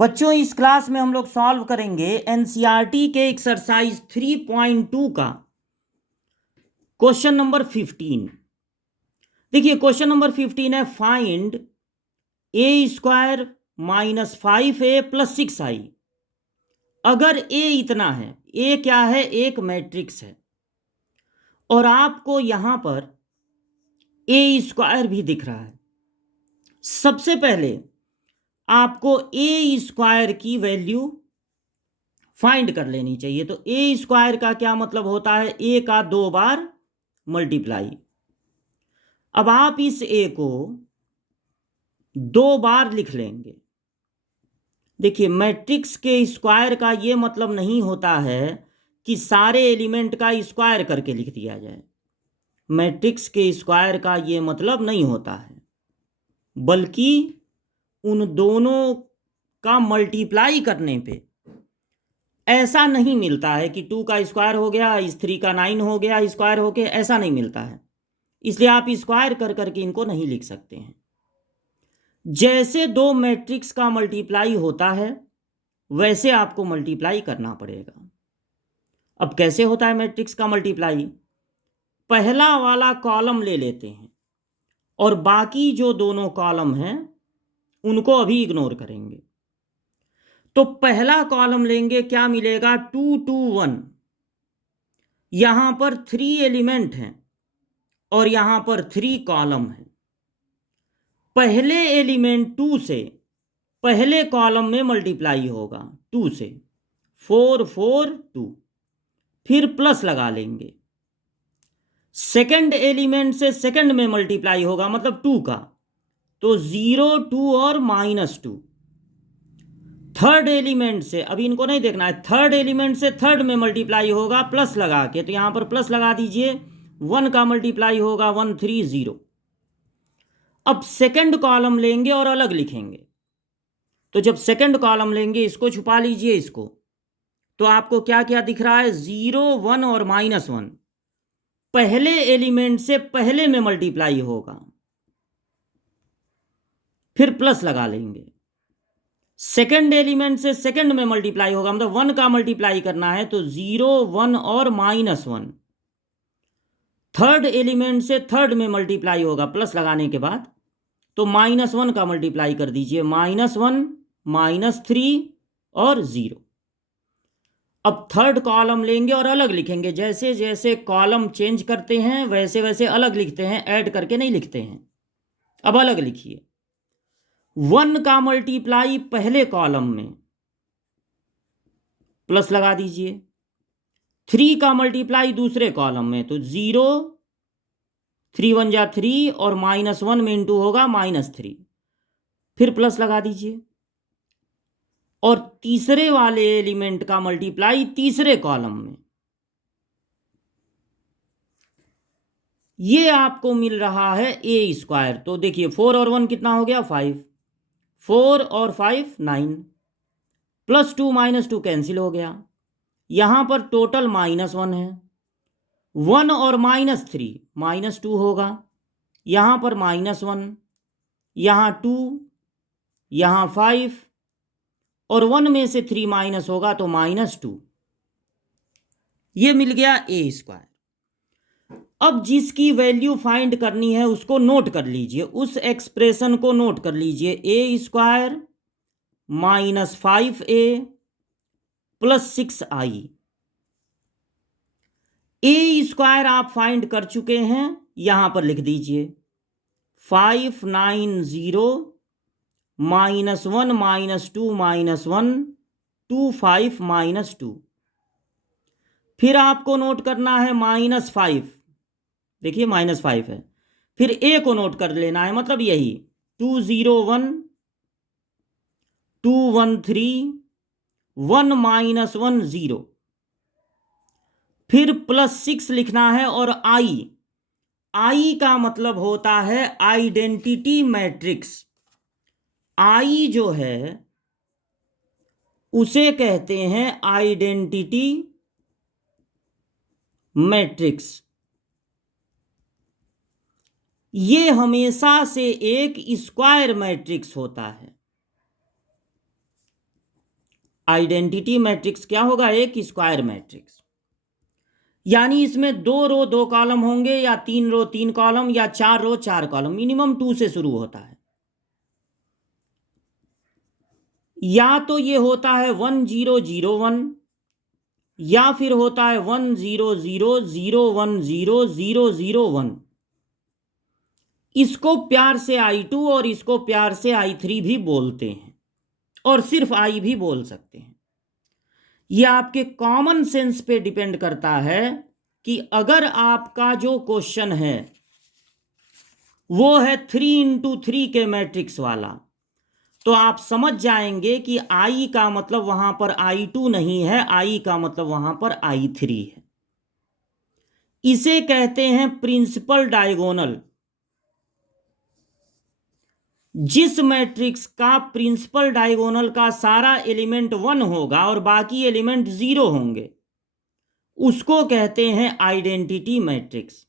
बच्चों, इस क्लास में हम लोग सॉल्व करेंगे एनसीईआरटी के एक्सरसाइज 3.2 का क्वेश्चन नंबर 15। देखिए, क्वेश्चन नंबर 15 है find a square minus 5a plus 6i। अगर ए इतना है, ए क्या है, एक मैट्रिक्स है, और आपको यहां पर ए स्क्वायर भी दिख रहा है। सबसे पहले आपको ए स्क्वायर की वैल्यू फाइंड कर लेनी चाहिए। तो ए स्क्वायर का क्या मतलब होता है, ए का 2 बार मल्टीप्लाई। अब आप इस ए को 2 बार लिख लेंगे। देखिए, मैट्रिक्स के स्क्वायर का ये मतलब नहीं होता है कि सारे एलिमेंट का स्क्वायर करके लिख दिया जाए। मैट्रिक्स के स्क्वायर का ये मतलब नहीं होता है, बल्कि उन दोनों का मल्टीप्लाई करने पे ऐसा नहीं मिलता है कि 2 का स्क्वायर हो गया, इस 3 का 9 हो गया स्क्वायर हो के, ऐसा नहीं मिलता है। इसलिए आप स्क्वायर कर करके इनको नहीं लिख सकते हैं। जैसे 2 मैट्रिक्स का मल्टीप्लाई होता है वैसे आपको मल्टीप्लाई करना पड़ेगा। अब कैसे होता है मैट्रिक्स का मल्टीप्लाई? पहला वाला कॉलम ले लेते हैं और बाकी जो दोनों कॉलम हैं उनको अभी इग्नोर करेंगे। तो पहला कॉलम लेंगे, क्या मिलेगा, 2 2 1। यहां पर 3 एलिमेंट हैं और यहां पर 3 कॉलम हैं। पहले एलिमेंट 2 से पहले कॉलम में मल्टीप्लाई होगा, 2 से 4 4 2, फिर प्लस लगा लेंगे। सेकंड एलिमेंट से सेकंड में मल्टीप्लाई होगा, मतलब 2 का, तो 0 2 और -2। थर्ड एलिमेंट से, अभी इनको नहीं देखना है, थर्ड एलिमेंट से थर्ड में मल्टीप्लाई होगा प्लस लगा के, तो यहां पर प्लस लगा दीजिए। 1 का मल्टीप्लाई होगा 1 3 0। अब सेकंड कॉलम लेंगे और अलग लिखेंगे। तो जब सेकंड कॉलम लेंगे, इसको छुपा लीजिए, इसको, तो आपको क्या क्या दिख रहा है, 0 1 और -1 पहले एलिमेंट से पहले में मल्टीप्लाई होगा, फिर प्लस लगा लेंगे। सेकंड एलिमेंट से सेकंड में मल्टीप्लाई होगा, मतलब 1 का मल्टीप्लाई करना है, तो 0 1 और -1। थर्ड एलिमेंट से थर्ड में मल्टीप्लाई होगा प्लस लगाने के बाद, तो -1 का मल्टीप्लाई कर दीजिए, -1 -3 और 0। अब थर्ड कॉलम लेंगे और अलग लिखेंगे। जैसे जैसे कॉलम चेंज करते हैं वैसे वैसे अलग लिखते हैं, ऐड करके नहीं लिखते हैं। अब अलग लिखिए। 1 का मल्टीप्लाई पहले कॉलम में, प्लस लगा दीजिए। 3 का मल्टीप्लाई दूसरे कॉलम में, तो 0 3 1 जा 3 और -1 में इंटू होगा -3, फिर प्लस लगा दीजिए। और तीसरे वाले एलिमेंट का मल्टीप्लाई तीसरे कॉलम में, ये आपको मिल रहा है ए स्क्वायर। तो देखिए, 4 और 1 कितना हो गया, 5, 4 और 5 9, +2 -2 कैंसिल हो गया। यहां पर टोटल -1 है। 1 और -3 -2 होगा। यहां पर -1, यहां 2, यहां 5, और 1 में से 3 माइनस होगा तो -2। ये मिल गया ए स्क्वायर। अब जिसकी वैल्यू फाइंड करनी है उसको नोट कर लीजिए, उस एक्सप्रेशन को नोट कर लीजिए, ए स्क्वायर -5a प्लस 6i। ए स्क्वायर आप फाइंड कर चुके हैं, यहां पर लिख दीजिए 590 -1 -2 -1 25 -2। फिर आपको नोट करना है -5, देखिए -5 है। फिर ए को नोट कर लेना है, मतलब यही 201 213 1 -1 0, फिर +6 लिखना है। और आई का मतलब होता है आइडेंटिटी मैट्रिक्स। आई जो है उसे कहते हैं आइडेंटिटी मैट्रिक्स। ये हमेशा से एक स्क्वायर मैट्रिक्स होता है। आइडेंटिटी मैट्रिक्स क्या होगा? एक स्क्वायर मैट्रिक्स। यानी इसमें 2 रो 2 कॉलम होंगे, या 3 रो 3 कॉलम, या 4 रो 4 कॉलम। मिनिमम 2 से शुरू होता है। या तो ये होता है 1 0 0 1, या फिर होता है 1 0 0 0 1 0 0 0 1। इसको प्यार से I2 और इसको प्यार से I3 भी बोलते हैं, और सिर्फ I भी बोल सकते हैं। यह आपके कॉमन सेंस पे डिपेंड करता है कि अगर आपका जो क्वेश्चन है वो है 3 इंटू 3 के मैट्रिक्स वाला, तो आप समझ जाएंगे कि I का मतलब वहां पर I2 नहीं है, I का मतलब वहां पर I3 है। इसे कहते हैं प्रिंसिपल डायगोनल। जिस मैट्रिक्स का प्रिंसिपल डायगोनल का सारा एलिमेंट 1 होगा और बाकी एलिमेंट 0 होंगे, उसको कहते हैं आइडेंटिटी मैट्रिक्स।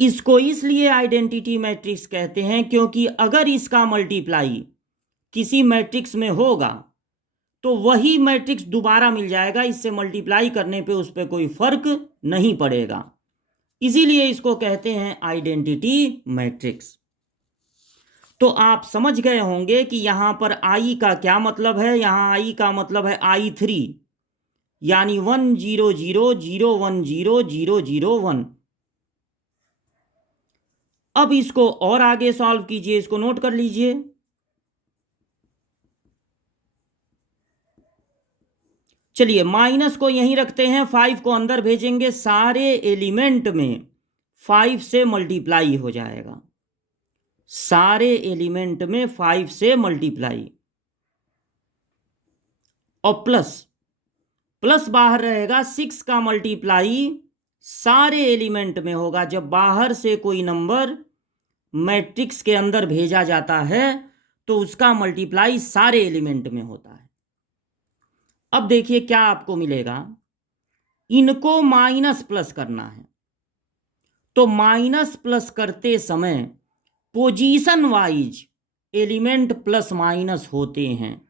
इसको इसलिए आइडेंटिटी मैट्रिक्स कहते हैं क्योंकि अगर इसका मल्टीप्लाई किसी मैट्रिक्स में होगा तो वही मैट्रिक्स दोबारा मिल जाएगा, इससे मल्टीप्लाई करने पे उस पर कोई फर्क नहीं पड़ेगा। इसीलिए इसको कहते हैं आइडेंटिटी मैट्रिक्स। तो आप समझ गए होंगे कि यहां पर I का क्या मतलब है। यहां I का मतलब है I3, यानी 1 0 0 0 1 0 0 0 1। अब इसको और आगे सॉल्व कीजिए, इसको नोट कर लीजिए। चलिए माइनस को यहीं रखते हैं, 5 को अंदर भेजेंगे, सारे एलिमेंट में 5 से मल्टीप्लाई हो जाएगा। सारे एलिमेंट में 5 से मल्टीप्लाई, और प्लस बाहर रहेगा, 6 का मल्टीप्लाई सारे एलिमेंट में होगा। जब बाहर से कोई नंबर मैट्रिक्स के अंदर भेजा जाता है तो उसका मल्टीप्लाई सारे एलिमेंट में होता है। अब देखिए क्या आपको मिलेगा। इनको माइनस प्लस करना है, तो माइनस प्लस करते समय position wise element plus minus होते हैं,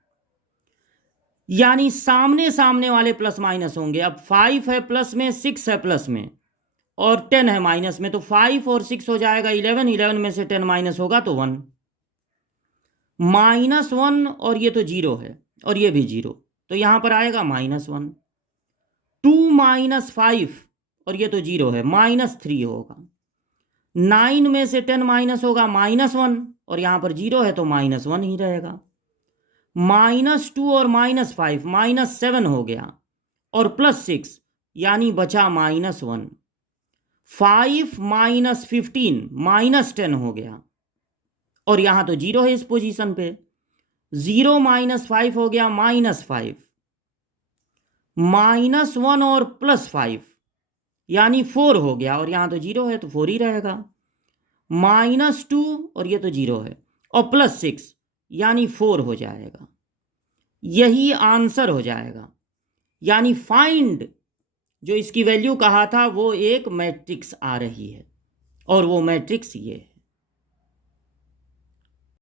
यानी सामने सामने वाले प्लस माइनस होंगे। अब 5 है प्लस में, 6 है प्लस में, और 10 है माइनस में, तो 5 और 6 हो जाएगा 11, 11 में से 10 माइनस होगा तो 1, -1, और ये तो 0 है और ये भी 0, तो यहां पर आएगा -1। 2 - 5, और ये तो 0 है, -3 होगा। 9 में से 10 माइनस होगा -1, और यहां पर 0 है तो -1 ही रहेगा। -2 और -5 -7 हो गया, और +6 यानी बचा -1। 5 - 15 -10 हो गया, और यहां तो 0 है इस पोजीशन पे। 0 - 5 हो गया -5, -1 और +5 यानी 4 हो गया, और यहां तो 0 है तो 4 ही रहेगा। -2, और ये तो 0 है, और +6 यानी 4 हो जाएगा। यही आंसर हो जाएगा। यानी फाइंड जो इसकी वैल्यू कहा था वो एक मैट्रिक्स आ रही है, और वो मैट्रिक्स ये है।